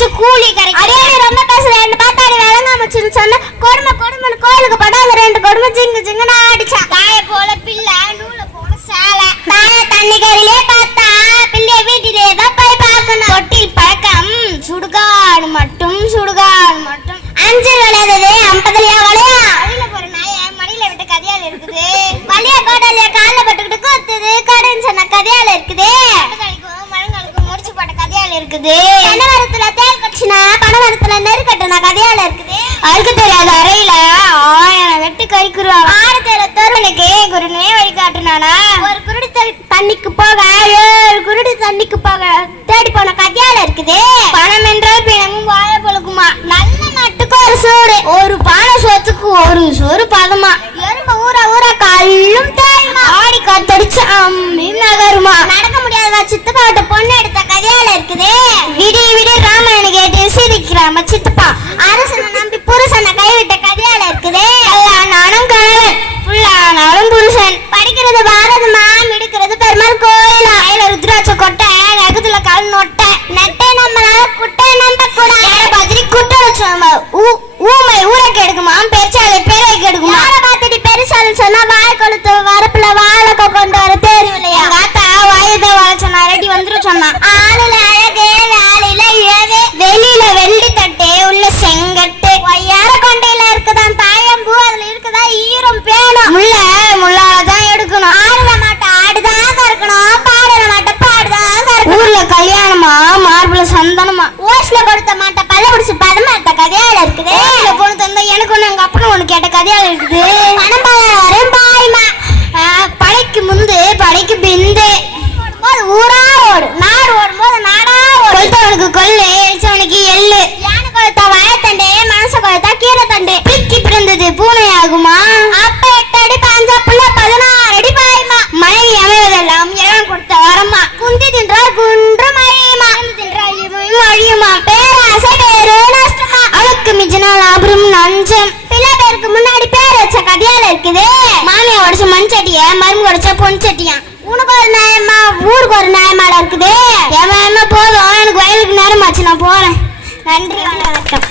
வச்சு கூலி கரைக்கு. அடியே ரொம்ப பேசுறேன் பார்த்தாடி விளங்காம சொன்ன கொடுமை கொடுமைன்னு கோயிலுக்கு படாத 2 கொடுமை ஜிங்கு ஜிங்குன்னு அடிச்சா. தாய போல பிள்ளை நூல போல சேலை. தாய தண்ணி கரையிலே பார்த்தா பிள்ளைய வீட்டிலே தான் போய் பார்க்கணும். தொட்டில் பழக்கம் சுடுகாடு மட்டும் சுடுகாடு மட்டும். 5 விளையாதது 50லயா வளையா? வழியில போற நாய மடியில விட்டு கதையால இருக்குது. வலிய கோடலைய கால்ல பட்டுக்கிட்டு கூத்துது கடுன்னு சொன்ன கதையால இருக்குது. மழங்களுக்கு முடிச்சு போட்ட கதையால இருக்குது. பனமரத்துல தேல் கட்சினா பனமரத்துல நெருக்கட்டுனா கதையால இருக்குது. அதுக்கு தெரியாத அறையில 1000 வெட்டு கறிக்குருவா. 6 தேர எனக்கு குருனே வழி காட்டுனானா. ஒரு குருடி தண்ணிக்கு போக 7 குருடி தண்ணிக்கு போக தேடி போன கதையால இருக்குது. பணம் என்றால் பிணமும் வாய பழுக்குமா. நல்ல நாட்டுக்கு ஒரு சோறு, ஒரு பானை சோத்துக்கு ஒரு சோறு பதமா. எறும்பு ஊற ஊற கல்லும் தேயுமா. ஆடி காத்தடிச்சு அம்மி நகருமா. நடக்க முடியாத சித்தப்பாட்ட பொண்ணு எடுத்த கதையால இருக்குது. விடிய விடிய ராமாயண கேட்டு சிரிக்கிறாம சித்தப்பா. அரசனை நம்பி புருஷனை கைவிட்ட கதையால இருக்குது. நானும் கணவன் புள்ளானாலும் புருஷன். படிக்கிறது பாரதமா மிடுக்கிறது பெருமாள் கோயிலா. கையில ருத்ராட்ச கொட்டை நகத்துல கால் நொட்டை. நெட்டை நம்மளால குட்டை நம்ப கூட. பத்திரி குட்டை ஊமை ஊரை கெடுக்குமா பெருச்சாலை பேரை கெடுக்குமா. யாரை பார்த்துட்டு பெருசாலு சொன்னா வாய் கொளுத்து வரப்புல வாழைக்க கொண்டு வர தெரியலையா. தாத்தா வாயத்தை வளர்ச்சனா ரெடி வந்துரும் சொன்னான். ஆளுல அழகு வேலையில இழகு. வெளியில வெள்ளி தட்டு உள்ள செங்கட்டு. ஒய்யார கொண்டையில இருக்குதான் தாயம்பூ அதுல இருக்குதா ஈரம் பேணும். முள்ளாலதான் எடுக்கணும். ஆடுற மாட்டை ஆடுதான் கறக்கணும், பாடுற மாட்டை பாடுதான் கறக்கணும். ஊர்ல கல்யாணமா மார்பிள சந்தனமா. ஓஸ்ல கொடுத்த மாட்டை பல்ல பிடிச்சு பதமாட்ட கதையால இருக்குது. பொண்ணு தந்தா எனக்கு ஒண்ணு எங்க அப்பனும் ஒண்ணு கேட்ட கதையால இருக்குது. பணம் வரும் பாய்மா. படைக்கு முந்து படைக்கு பிந்து. போது ஊரா ஓடு, நாடு ஓடும் போது நாடா ஓடு. கொளுத்தவனுக்கு கொல்லு எழுச்சவனுக்கு எள்ளு. யானை கொளுத்தா வாழைத்தண்டு, மனச கொளுத்தா கீரை தண்டு. பிக்கி பிறந்தது பூனை ஆகுமா. அப்ப 8 அடி பாஞ்சா புள்ள 16 அடி பாயுமா. மனைவி அமைவதெல்லாம் இடம் கொடுத்த வரமா. குந்தி தின்றால் குன்று மழியுமா. தின்றால் இவையும் அழியுமா. பேராசை பேரு நஷ்டமா. அவளுக்கு மிஞ்சினால் அபுறம் நஞ்சம். பிள்ளை பேருக்கு முன்னாடி பேர் வச்ச கதையால இருக்குது. மாமியை உடைச்ச மண் சட்டிய மரும்பு உடைச்ச பொன் சட்டியா. உனக்கு ஒரு நியாயமா ஊருக்கு ஒரு நியாயமால இருக்குது. எவன் என்ன போதும் எனக்கு வயலுக்கு நேரமாச்சு நான் போறேன். நன்றி வணக்கம்.